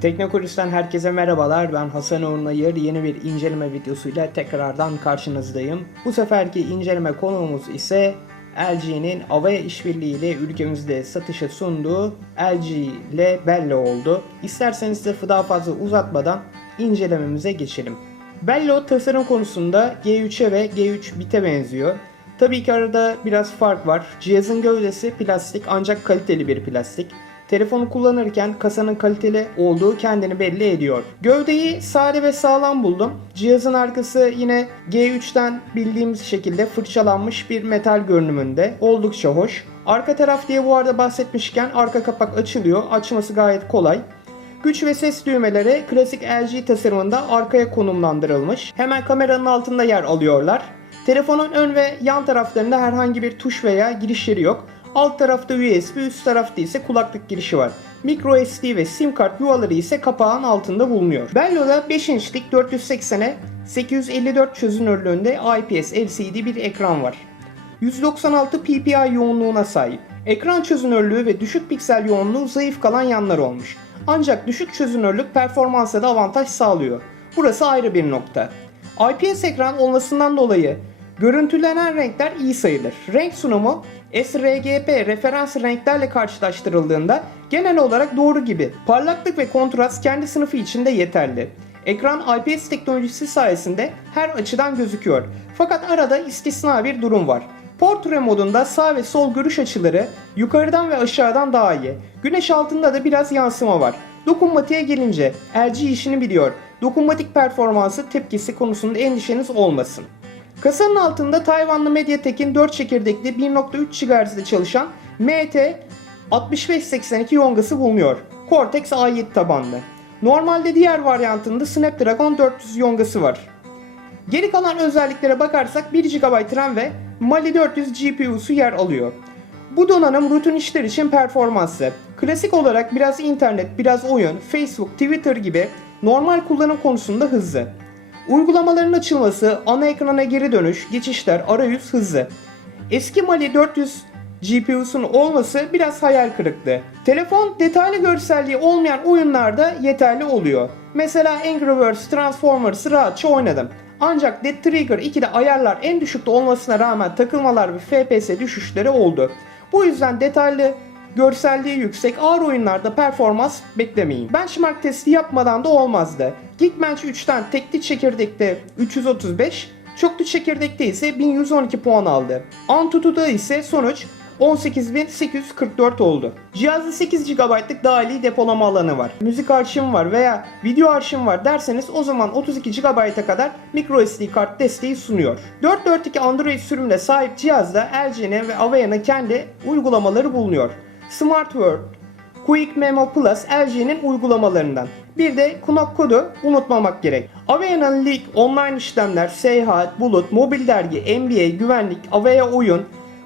Teknokulis'ten herkese merhabalar. Ben Hasan Uğur Nayır. Yeni bir inceleme videosuyla tekrardan karşınızdayım. Bu seferki inceleme konuğumuz ise LG'nin Avaya işbirliğiyle ülkemizde satışa sunduğu LG ile Bello oldu. İsterseniz de daha fazla uzatmadan incelememize geçelim. Bello tasarım konusunda G3'e ve G3 Bit'e benziyor. Tabii ki arada biraz fark var. Cihazın gövdesi plastik ancak kaliteli bir plastik. Telefonu kullanırken kasanın kaliteli olduğu kendini belli ediyor. Gövdeyi sade ve sağlam buldum. Cihazın arkası yine G3'ten bildiğimiz şekilde fırçalanmış bir metal görünümünde. Oldukça hoş. Arka taraf diye bu arada bahsetmişken arka kapak açılıyor. Açması gayet kolay. Güç ve ses düğmeleri klasik LG tasarımında arkaya konumlandırılmış. Hemen kameranın altında yer alıyorlar. Telefonun ön ve yan taraflarında herhangi bir tuş veya giriş yeri yok. Alt tarafta USB, üst tarafta ise kulaklık girişi var. Micro SD ve SIM kart yuvaları ise kapağın altında bulunuyor. Bello'da 5 inçlik 480'e 854 çözünürlüğünde IPS LCD bir ekran var. 196 ppi yoğunluğuna sahip. Ekran çözünürlüğü ve düşük piksel yoğunluğu zayıf kalan yanlar olmuş. Ancak düşük çözünürlük performansa da avantaj sağlıyor. Burası ayrı bir nokta. IPS ekran olmasından dolayı görüntülenen renkler iyi sayılır. Renk sunumu sRGB referans renklerle karşılaştırıldığında genel olarak doğru gibi. Parlaklık ve kontrast kendi sınıfı içinde yeterli. Ekran IPS teknolojisi sayesinde her açıdan gözüküyor. Fakat arada istisna bir durum var. Portre modunda sağ ve sol görüş açıları yukarıdan ve aşağıdan daha iyi. Güneş altında da biraz yansıma var. Dokunmatiğe gelince LG işini biliyor. Dokunmatik performansı tepkisi konusunda endişeniz olmasın. Kasanın altında Tayvanlı Mediatek'in 4 çekirdekli 1.3 GHz'de çalışan MT 6582 yongası bulunuyor. Cortex A7 tabanlı. Normalde diğer varyantında Snapdragon 400 yongası var. Geri kalan özelliklere bakarsak 1 GB RAM ve Mali 400 GPU'su yer alıyor. Bu donanım rutin işler için performanslı. Klasik olarak biraz internet, biraz oyun, Facebook, Twitter gibi normal kullanım konusunda hızlı. Uygulamaların açılması, ana ekrana geri dönüş, geçişler, arayüz hızlı. Eski Mali 400 GPU'sunun olması biraz hayal kırıklığı. Telefon detaylı görselliği olmayan oyunlarda yeterli oluyor. Mesela Angry Birds Transformers'ı rahatça oynadım. Ancak Dead Trigger 2'de ayarlar en düşükte olmasına rağmen takılmalar ve FPS düşüşleri oldu. Bu yüzden detaylı görselliği yüksek ağır oyunlarda performans beklemeyin. Benchmark testi yapmadan da olmazdı. Geekbench 3'ten tekli çekirdekte 335, çoklu çekirdekte ise 1112 puan aldı. Antutu'da ise sonuç 18844 oldu. Cihazda 8 GB'lık dahili depolama alanı var. Müzik arşivim var veya video arşivim var derseniz o zaman 32 GB'a kadar microSD kart desteği sunuyor. 442 Android sürümüne sahip cihazda LG'nin ve Avaya'nın kendi uygulamaları bulunuyor. Smart World, Quick Memo Plus LG'nin uygulamalarından. Bir de Knock kodu unutmamak gerek. Avaya'nın League, online işlemler, seyahat, bulut, mobil dergi, NBA, güvenlik, Avaya oyun,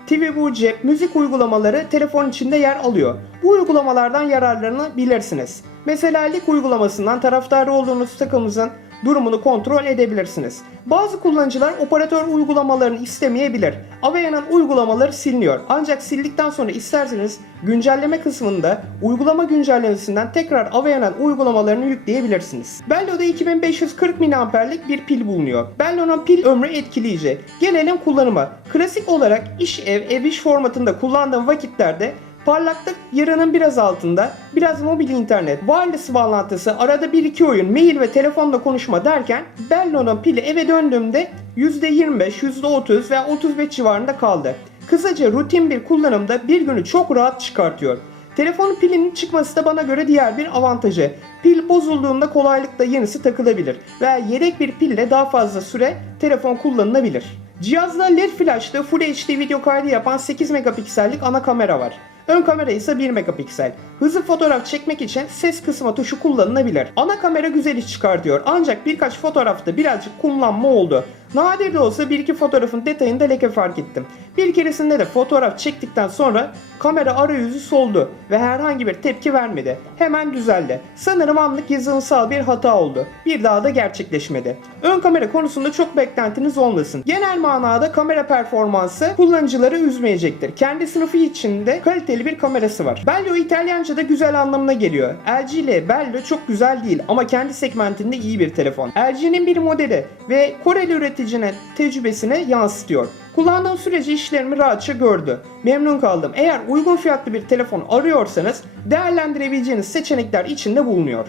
TV Bu Cep, müzik uygulamaları telefon içinde yer alıyor. Bu uygulamalardan yararlarını bilirsiniz. Mesela Lig uygulamasından taraftarı olduğunuz takımınızın durumunu kontrol edebilirsiniz. Bazı kullanıcılar operatör uygulamalarını istemeyebilir. Avaya'nın uygulamaları siliniyor. Ancak sildikten sonra isterseniz güncelleme kısmında uygulama güncellemesinden tekrar Avaya'nın uygulamalarını yükleyebilirsiniz. Bello'da 2540 mAh'lik bir pil bulunuyor. Bello'nun pil ömrü etkileyici. Gelelim kullanıma. Klasik olarak iş ev, ev iş formatında kullandığım vakitlerde Parlaklık yarının biraz altında, biraz mobil internet, wireless bağlantısı, arada bir iki oyun, mail ve telefonla konuşma derken Bello'nun pili eve döndüğümde %25, %30 veya 35 civarında kaldı. Kısaca rutin bir kullanımda bir günü çok rahat çıkartıyor. Telefonun pilinin çıkması da bana göre diğer bir avantajı. Pil bozulduğunda kolaylıkla yenisi takılabilir veya yedek bir pille daha fazla süre telefon kullanılabilir. Cihazda LED flashlı Full HD video kaydı yapan 8 megapiksellik ana kamera var. Ön kamera ise 1 megapiksel. Hızlı fotoğraf çekmek için ses kısma tuşu kullanılabilir. Ana kamera güzel iş çıkartıyor ancak birkaç fotoğrafta birazcık kumlanma oldu. Nadir de olsa bir iki fotoğrafın detayında leke fark ettim. Bir keresinde de fotoğraf çektikten sonra kamera arayüzü soldu ve herhangi bir tepki vermedi. Hemen düzeldi. Sanırım anlık yazılımsal bir hata oldu. Bir daha da gerçekleşmedi. Ön kamera konusunda çok beklentiniz olmasın. Genel manada kamera performansı kullanıcıları üzmeyecektir. Kendi sınıfı içinde kaliteli bir kamerası var. Bello İtalyanca'da güzel anlamına geliyor. LG ile Bello çok güzel değil ama kendi segmentinde iyi bir telefon. LG'nin bir modeli ve Koreli üreticinin tecrübesine yansıtıyor. Kullandığım sürece işlerimi rahatça gördü. Memnun kaldım. Eğer uygun fiyatlı bir telefon arıyorsanız değerlendirebileceğiniz seçenekler içinde bulunuyor.